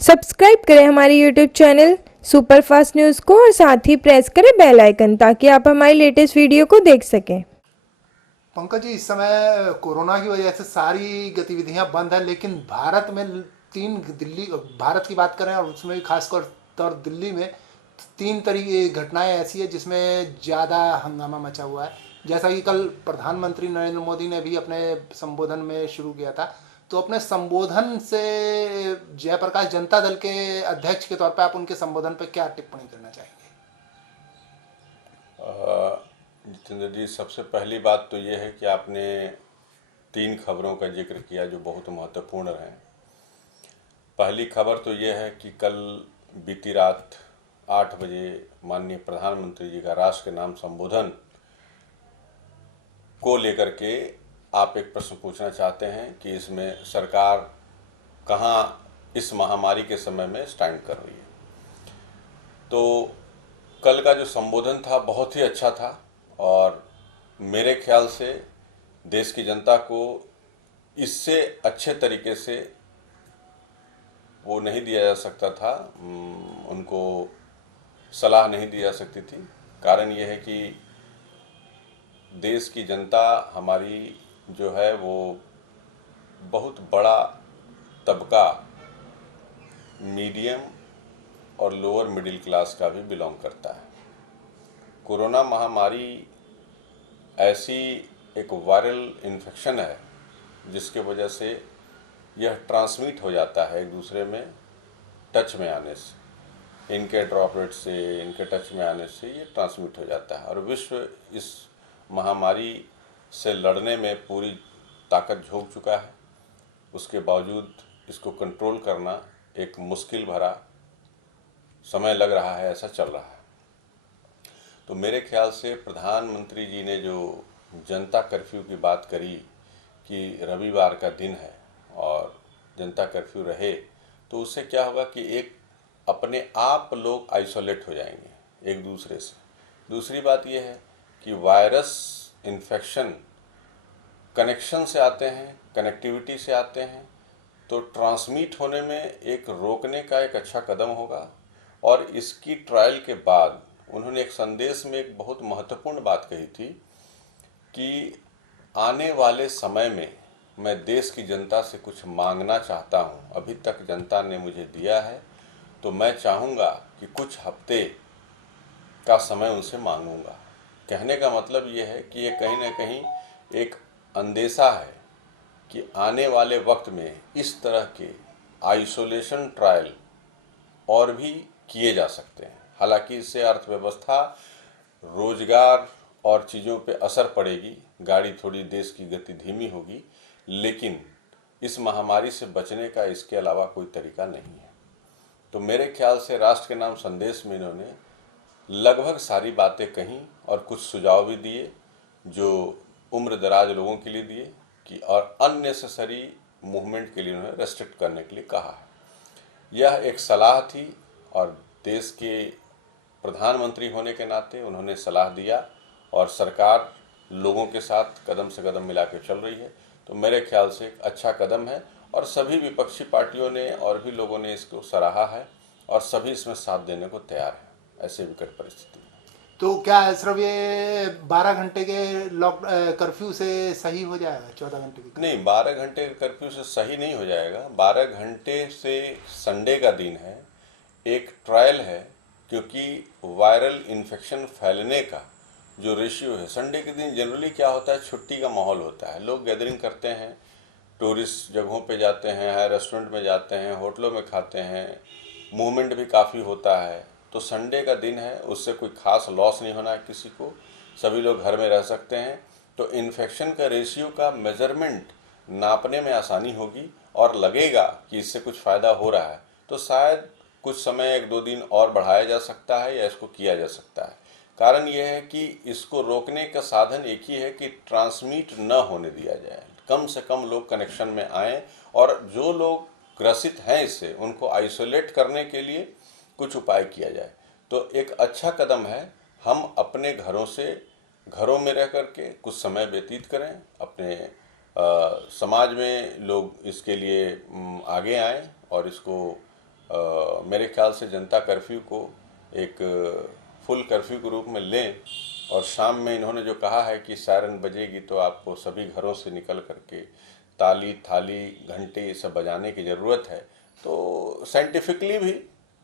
Subscribe करें हमारे YouTube channel superfast news को और साथ ही प्रेस करें बेल आइकन ताकि आप हमारी लेटेस्ट वीडियो को देख सकें। पंकज जी, इस समय कोरोना की वजह से सारी गतिविधियां बंद है, लेकिन भारत में तीन दिल्ली भारत की बात करें और उसमें भी खासकर तौर दिल्ली में तीन तरीके घटनाएं ऐसी है जिसमें ज़्यादा हंगामा मचा हुआ है। जैसा कि कल प्रधानमंत्री नरेंद्र मोदी ने भी अपने संबोधन में शुरू किया था, तो अपने संबोधन से जयप्रकाश जनता दल के अध्यक्ष के तौर पर आप उनके संबोधन पर क्या टिप्पणी करना चाहेंगे? जितेंद्र जी, सबसे पहली बात तो ये है कि आपने तीन खबरों का जिक्र किया जो बहुत महत्वपूर्ण हैं। पहली खबर तो ये है कि कल बीती रात 8 बजे माननीय प्रधानमंत्री जी का राष्ट्र के नाम संबोधन को लेकर के आप एक प्रश्न पूछना चाहते हैं कि इसमें सरकार कहाँ इस महामारी के समय में स्टैंड कर रही है। तो कल का जो संबोधन था बहुत ही अच्छा था और मेरे ख्याल से देश की जनता को इससे अच्छे तरीके से वो नहीं दिया जा सकता था, उनको सलाह नहीं दी जा सकती थी। कारण ये है कि देश की जनता हमारी जो है वो बहुत बड़ा तबका मीडियम और लोअर मिडिल क्लास का भी बिलोंग करता है। कोरोना महामारी ऐसी एक वायरल इन्फेक्शन है जिसके वजह से यह ट्रांसमिट हो जाता है एक दूसरे में टच में आने से, इनके ड्रॉपलेट से, इनके टच में आने से ये ट्रांसमिट हो जाता है। और विश्व इस महामारी से लड़ने में पूरी ताकत झोंक चुका है। उसके बावजूद इसको कंट्रोल करना एक मुश्किल भरा समय लग रहा है, ऐसा चल रहा है। तो मेरे ख्याल से प्रधानमंत्री जी ने जो जनता कर्फ्यू की बात करी कि रविवार का दिन है और जनता कर्फ्यू रहे, तो उससे क्या होगा कि एक अपने आप लोग आइसोलेट हो जाएंगे एक दूसरे से। दूसरी बात यह है कि वायरस इन्फेक्शन कनेक्शन से आते हैं, कनेक्टिविटी से आते हैं, तो ट्रांसमिट होने में एक रोकने का एक अच्छा कदम होगा। और इसकी ट्रायल के बाद उन्होंने एक संदेश में एक बहुत महत्वपूर्ण बात कही थी कि आने वाले समय में मैं देश की जनता से कुछ मांगना चाहता हूं, अभी तक जनता ने मुझे दिया है, तो मैं चाहूँगा कि कुछ हफ्ते का समय उनसे मांगूंगा। कहने का मतलब ये है कि ये कहीं ना कहीं एक अंदेशा है कि आने वाले वक्त में इस तरह के आइसोलेशन ट्रायल और भी किए जा सकते हैं। हालांकि इससे अर्थव्यवस्था, रोजगार और चीज़ों पे असर पड़ेगी, गाड़ी थोड़ी देश की गति धीमी होगी, लेकिन इस महामारी से बचने का इसके अलावा कोई तरीका नहीं है। तो मेरे ख्याल से राष्ट्र के नाम संदेश में इन्होंने लगभग सारी बातें कहीं और कुछ सुझाव भी दिए जो उम्र दराज लोगों के लिए दिए कि और अननेसेसरी मूवमेंट के लिए उन्होंने रेस्ट्रिक्ट करने के लिए कहा है। यह एक सलाह थी और देश के प्रधानमंत्री होने के नाते उन्होंने सलाह दिया और सरकार लोगों के साथ कदम से कदम मिला के चल रही है। तो मेरे ख्याल से एक अच्छा कदम है और सभी विपक्षी पार्टियों ने और भी लोगों ने इसको सराहा है और सभी इसमें साथ देने को तैयार है ऐसे विकट परिस्थिति में। तो क्या सिर्फ ये 12 घंटे के लॉक कर्फ्यू से सही हो जाएगा? 14 घंटे की नहीं, 12 घंटे के कर्फ्यू से सही नहीं हो जाएगा। 12 घंटे से संडे का दिन है, एक ट्रायल है, क्योंकि वायरल इन्फेक्शन फैलने का जो रेशियो है संडे के दिन जनरली क्या होता है, छुट्टी का माहौल होता है, लोग गैदरिंग करते हैं, टूरिस्ट जगहों पे जाते हैं, रेस्टोरेंट में जाते हैं, होटलों में खाते हैं, मूवमेंट भी काफ़ी होता है। तो संडे का दिन है, उससे कोई खास लॉस नहीं होना है किसी को, सभी लोग घर में रह सकते हैं। तो इन्फेक्शन का रेशियो का मेजरमेंट नापने में आसानी होगी और लगेगा कि इससे कुछ फ़ायदा हो रहा है, तो शायद कुछ समय 1-2 दिन और बढ़ाया जा सकता है या इसको किया जा सकता है। कारण यह है कि इसको रोकने का साधन एक ही है कि ट्रांसमिट न होने दिया जाए, कम से कम लोग कनेक्शन में आएँ और जो लोग ग्रसित हैं इससे उनको आइसोलेट करने के लिए कुछ उपाय किया जाए। तो एक अच्छा कदम है, हम अपने घरों में रह करके कुछ समय व्यतीत करें, अपने समाज में लोग इसके लिए आगे आएं और इसको मेरे ख्याल से जनता कर्फ्यू को एक फुल कर्फ्यू के रूप में लें, और शाम में इन्होंने जो कहा है कि सायरन बजेगी तो आपको सभी घरों से निकल करके ताली थाली घंटे ये सब बजाने की ज़रूरत है। तो साइंटिफिकली भी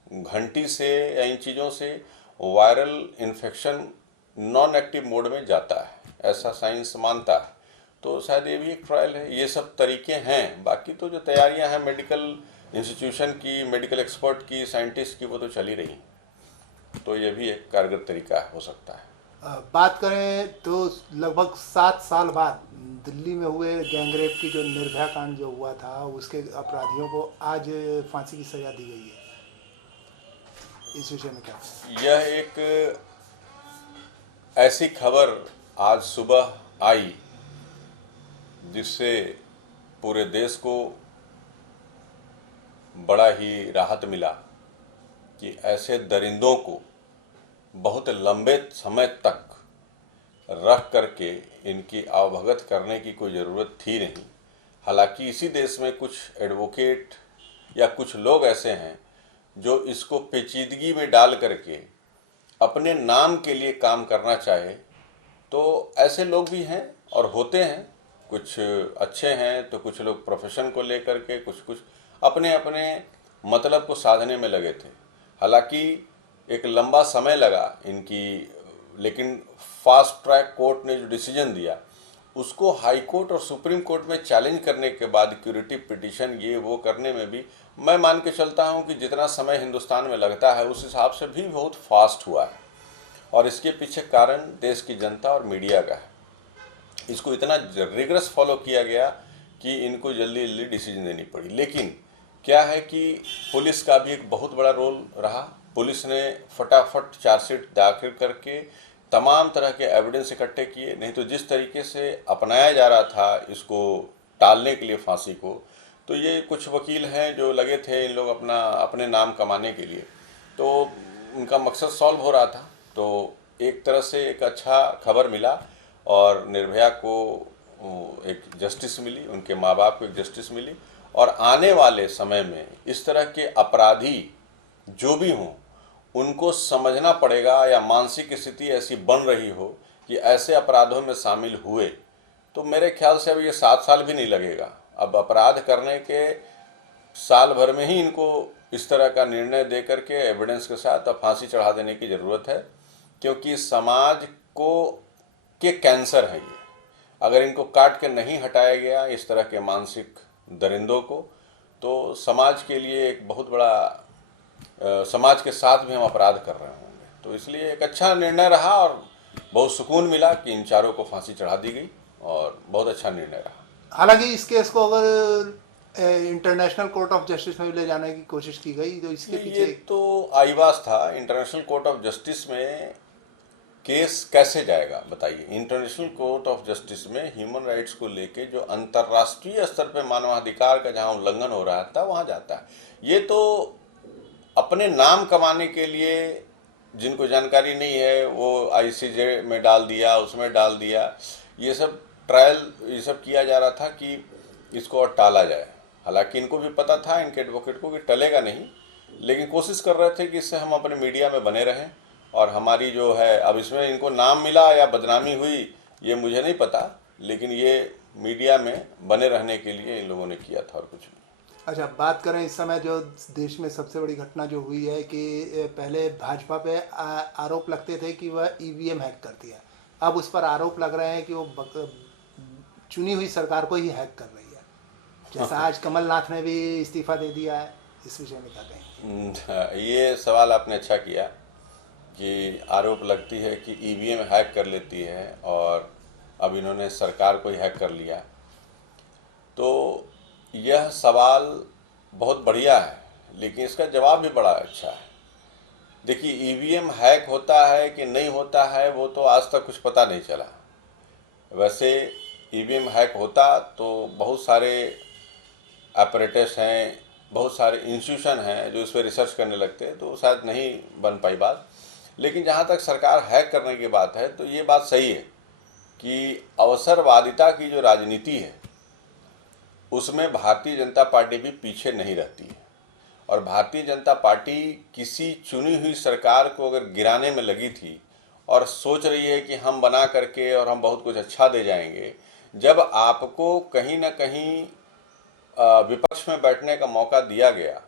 घंटी से या इन चीज़ों से viral infection non active mode में जाता है, ऐसा साइंस मानता है। तो शायद ये भी एक ट्रायल है। ये सब तरीके हैं। बाकी तो जो तैयारियां हैं मेडिकल इंस्टीट्यूशन की, मेडिकल एक्सपर्ट की, साइंटिस्ट की, वो तो चल ही रही हैं। तो ये भी एक कारगर तरीका हो सकता है। बात करें तो लगभग 7 साल बाद दिल्ली में हुए गैंगरेप की जो निर्भया कांड जो हुआ था, उसके अपराधियों को आज फांसी की सजा दी गई है। इस विषय में क्या? यह एक ऐसी खबर आज सुबह आई जिससे पूरे देश को बड़ा ही राहत मिला कि ऐसे दरिंदों को बहुत लंबे समय तक रख करके इनकी अवगत करने की कोई ज़रूरत थी नहीं। हालांकि इसी देश में कुछ एडवोकेट या कुछ लोग ऐसे हैं जो इसको पेचीदगी में डाल करके अपने नाम के लिए काम करना चाहे, तो ऐसे लोग भी हैं और होते हैं। कुछ अच्छे हैं तो कुछ लोग प्रोफेशन को लेकर के कुछ अपने अपने मतलब को साधने में लगे थे। हालांकि एक लंबा समय लगा इनकी, लेकिन फास्ट ट्रैक कोर्ट ने जो डिसीजन दिया उसको हाई कोर्ट और सुप्रीम कोर्ट में चैलेंज करने के बाद क्यूरेटिव पिटीशन ये वो करने में भी मैं मान के चलता हूँ कि जितना समय हिंदुस्तान में लगता है उस हिसाब से भी बहुत फास्ट हुआ है। और इसके पीछे कारण देश की जनता और मीडिया का है। इसको इतना रिगरस फॉलो किया गया कि इनको जल्दी जल्दी डिसीजन देनी पड़ी। लेकिन क्या है कि पुलिस का भी एक बहुत बड़ा रोल रहा। पुलिस ने फटाफट चार्जशीट दाखिल करके तमाम तरह के एविडेंस इकट्ठे किए। नहीं तो जिस तरीके से अपनाया जा रहा था इसको टालने के लिए फांसी को, तो ये कुछ वकील हैं जो लगे थे इन लोग अपने नाम कमाने के लिए, तो उनका मकसद सॉल्व हो रहा था। तो एक तरह से एक अच्छा खबर मिला और निर्भया को एक जस्टिस मिली, उनके माँ बाप को एक जस्टिस मिली। और आने वाले समय में इस तरह के अपराधी जो भी हों उनको समझना पड़ेगा, या मानसिक स्थिति ऐसी बन रही हो कि ऐसे अपराधों में शामिल हुए, तो मेरे ख्याल से अब ये 7 साल भी नहीं लगेगा। अब अपराध करने के साल भर में ही इनको इस तरह का निर्णय दे करके एविडेंस के साथ अब फांसी चढ़ा देने की ज़रूरत है, क्योंकि समाज को के कैंसर है ये। अगर इनको काट के नहीं हटाया गया इस तरह के मानसिक दरिंदों को, तो समाज के लिए एक बहुत बड़ा समाज के साथ भी हम अपराध कर रहे होंगे। तो इसलिए एक अच्छा निर्णय रहा और बहुत सुकून मिला कि इन चारों को फांसी चढ़ा दी गई और बहुत अच्छा निर्णय रहा। हालांकि इस केस को अगर इंटरनेशनल कोर्ट ऑफ जस्टिस में ले जाने की कोशिश की गई तो इसके पीछे ये तो आईवास था। इंटरनेशनल कोर्ट ऑफ जस्टिस में केस कैसे जाएगा बताइए। इंटरनेशनल कोर्ट ऑफ जस्टिस में ह्यूमन राइट्स को लेके जो अंतर्राष्ट्रीय स्तर पे मानवाधिकार का जहाँ उल्लंघन हो रहा था वहाँ जाता है। ये तो अपने नाम कमाने के लिए जिनको जानकारी नहीं है वो ICJ में डाल दिया, उसमें डाल दिया। ये सब ट्रायल ये सब किया जा रहा था कि इसको और टाला जाए। हालांकि इनको भी पता था, इनके एडवोकेट को, कि टलेगा नहीं, लेकिन कोशिश कर रहे थे कि इससे हम अपने मीडिया में बने रहें। और हमारी जो है, अब इसमें इनको नाम मिला या बदनामी हुई ये मुझे नहीं पता, लेकिन ये मीडिया में बने रहने के लिए इन लोगों ने किया था और कुछ नहीं। अच्छा, बात करें इस समय जो देश में सबसे बड़ी घटना जो हुई है कि पहले भाजपा पे आरोप लगते थे कि वह EVM हैक करती है। अब उस पर आरोप लग रहे हैं कि वो चुनी हुई सरकार को ही हैक कर रही है। जैसा आज कमलनाथ ने भी इस्तीफा दे दिया है, इस विषय में क्या कहें? ये सवाल आपने अच्छा किया कि आरोप लगती है कि EVM हैक कर लेती है और अब इन्होंने सरकार को ही हैक कर लिया। तो यह सवाल बहुत बढ़िया है, लेकिन इसका जवाब भी बड़ा अच्छा है। देखिए, EVM हैक होता है कि नहीं होता है वो तो आज तक कुछ पता नहीं चला। वैसे EVM हैक होता तो बहुत सारे ऑपरेटर्स हैं, बहुत सारे इंस्टीट्यूशन हैं जो इस पर रिसर्च करने लगते, तो शायद नहीं बन पाई बात। लेकिन जहाँ तक सरकार हैक करने की बात है तो ये बात सही है कि अवसरवादिता की जो राजनीति है उसमें भारतीय जनता पार्टी भी पीछे नहीं रहती है। और भारतीय जनता पार्टी किसी चुनी हुई सरकार को अगर गिराने में लगी थी और सोच रही है कि हम बना करके और हम बहुत कुछ अच्छा दे जाएंगे, जब आपको कहीं ना कहीं विपक्ष में बैठने का मौका दिया गया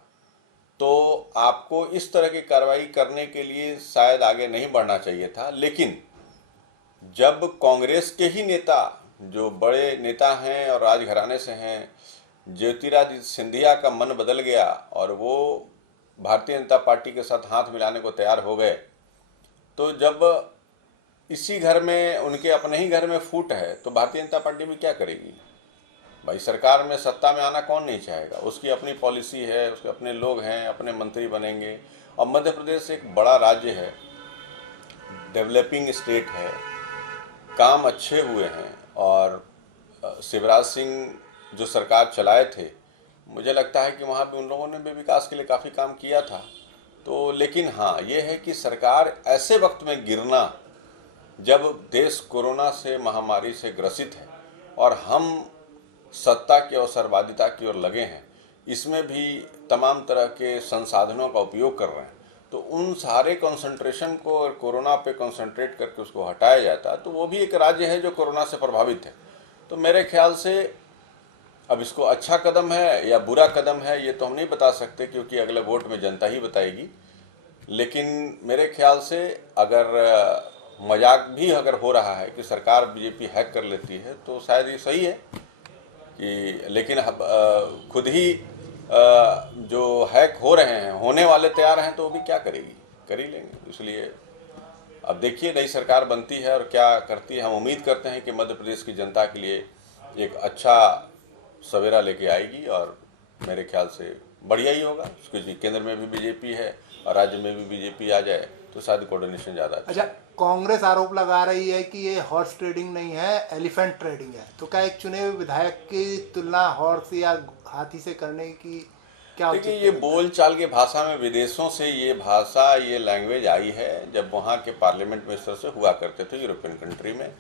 तो आपको इस तरह की कार्रवाई करने के लिए शायद आगे नहीं बढ़ना चाहिए था। लेकिन जब कांग्रेस के ही नेता, जो बड़े नेता हैं और राजघराने से हैं, ज्योतिरादित्य सिंधिया का मन बदल गया और वो भारतीय जनता पार्टी के साथ हाथ मिलाने को तैयार हो गए, तो जब इसी घर में, उनके अपने ही घर में फूट है, तो भारतीय जनता पार्टी भी क्या करेगी भाई? सरकार में सत्ता में आना कौन नहीं चाहेगा? उसकी अपनी पॉलिसी है, उसके अपने लोग हैं, अपने मंत्री बनेंगे। और मध्य प्रदेश एक बड़ा राज्य है, डेवलपिंग स्टेट है, काम अच्छे हुए हैं और शिवराज सिंह जो सरकार चलाए थे, मुझे लगता है कि वहाँ भी उन लोगों ने भी विकास के लिए काफ़ी काम किया था। तो लेकिन हाँ, ये है कि सरकार ऐसे वक्त में गिरना जब देश कोरोना से, महामारी से ग्रसित है और हम सत्ता की अवसरवादिता की ओर लगे हैं, इसमें भी तमाम तरह के संसाधनों का उपयोग कर रहे हैं, तो उन सारे कंसंट्रेशन को और कोरोना पे कंसंट्रेट करके उसको हटाया जाता, तो वो भी एक राज्य है जो कोरोना से प्रभावित है। तो मेरे ख्याल से अब इसको अच्छा कदम है या बुरा कदम है ये तो हम नहीं बता सकते, क्योंकि अगले वोट में जनता ही बताएगी। लेकिन मेरे ख्याल से अगर मजाक भी अगर हो रहा है कि सरकार बीजेपी हैक कर लेती है, तो शायद ये सही है कि, लेकिन खुद ही जो हैक हो रहे हैं, होने वाले तैयार हैं, तो वो भी क्या करेगी, कर ही लेंगे। इसलिए अब देखिए नई सरकार बनती है और क्या करती है। हम उम्मीद करते हैं कि मध्य प्रदेश की जनता के लिए एक अच्छा सवेरा लेके आएगी और मेरे ख्याल से बढ़िया ही होगा, क्योंकि केंद्र में भी बीजेपी है और राज्य में भी बीजेपी आ जाए तो शायद कोऑर्डिनेशन ज़्यादा अच्छा, कांग्रेस आरोप लगा रही है कि ये हॉर्स ट्रेडिंग नहीं है, एलिफेंट ट्रेडिंग है, तो क्या एक चुने हुए विधायक की तुलना हॉर्स या हाथी से करने की क्या? देखिए, ये बोल चाल की भाषा में विदेशों से ये भाषा, ये लैंग्वेज आई है जब वहाँ के पार्लियामेंट में इस तरह से हुआ करते थे यूरोपियन कंट्री में।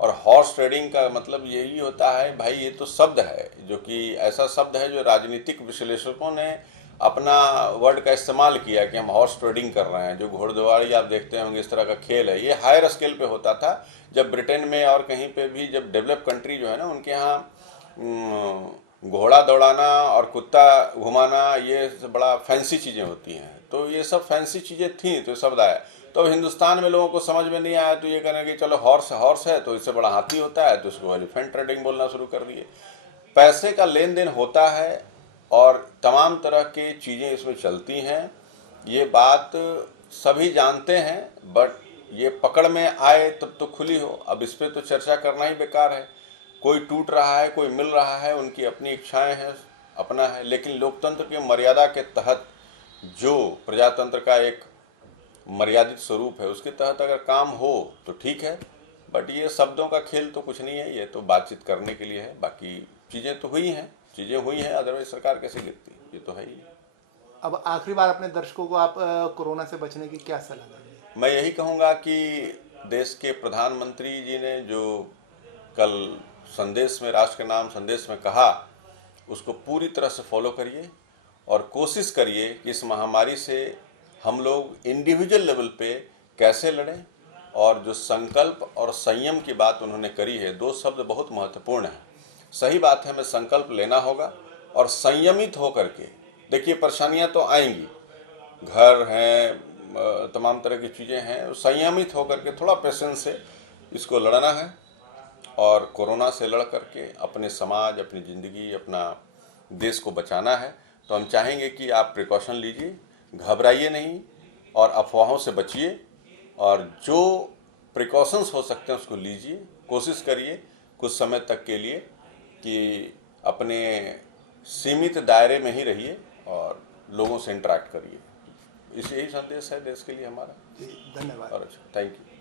और हॉर्स ट्रेडिंग का मतलब यही होता है भाई, ये तो शब्द है जो कि ऐसा शब्द है जो राजनीतिक विश्लेषकों ने अपना वर्ड का इस्तेमाल किया कि हम हॉर्स ट्रेडिंग कर रहे हैं। जो घोड़दौड़ी आप देखते होंगे, इस तरह का खेल है, ये हायर स्केल पे होता था। जब ब्रिटेन में और कहीं पे भी जब डेवलप कंट्री जो है ना, उनके यहाँ घोड़ा दौड़ाना और कुत्ता घुमाना ये बड़ा फैंसी चीज़ें होती हैं। तो ये सब फैंसी चीज़ें थी तो शब्द आया। तो हिंदुस्तान में लोगों को समझ में नहीं आया, तो ये कहने कि चलो हॉर्स है तो इससे बड़ा हाथी होता है, तो उसको एलिफेंट ट्रेडिंग बोलना शुरू कर दिए। पैसे का लेन देन होता है और तमाम तरह की चीज़ें इसमें चलती हैं, ये बात सभी जानते हैं, बट ये पकड़ में आए तब तो खुली हो। अब इस पर तो चर्चा करना ही बेकार है। कोई टूट रहा है, कोई मिल रहा है, उनकी अपनी इच्छाएं हैं, अपना है। लेकिन लोकतंत्र की मर्यादा के तहत, जो प्रजातंत्र का एक मर्यादित स्वरूप है, उसके तहत अगर काम हो तो ठीक है, बट ये शब्दों का खेल तो कुछ नहीं है, ये तो बातचीत करने के लिए है। बाकी चीज़ें तो हुई हैं, अदरवाइज सरकार कैसे गिरती, ये तो है ही। अब आखिरी बार अपने दर्शकों को आप कोरोना से बचने की क्या सलाह देंगे? मैं यही कहूँगा कि देश के प्रधानमंत्री जी ने जो कल संदेश में, राष्ट्र के नाम संदेश में कहा, उसको पूरी तरह से फॉलो करिए और कोशिश करिए कि इस महामारी से हम लोग इंडिविजुअल लेवल पे कैसे लड़ें। और जो संकल्प और संयम की बात उन्होंने करी है, दो शब्द बहुत महत्वपूर्ण हैं। सही बात है, हमें संकल्प लेना होगा और संयमित होकर के, देखिए परेशानियां तो आएंगी, घर हैं, तमाम तरह की चीज़ें हैं, संयमित होकर के थोड़ा पेशेंस से इसको लड़ना है और कोरोना से लड़ करके अपने समाज, अपनी ज़िंदगी, अपना देश को बचाना है। तो हम चाहेंगे कि आप प्रिकॉशन लीजिए, घबराइए नहीं और अफवाहों से बचिए, और जो प्रिकॉशंस हो सकते हैं उसको लीजिए। कोशिश करिए कुछ समय तक के लिए कि अपने सीमित दायरे में ही रहिए और लोगों से इंटरेक्ट करिए। यही संदेश है देश के लिए हमारा। जी, धन्यवाद। और अच्छा, थैंक यू।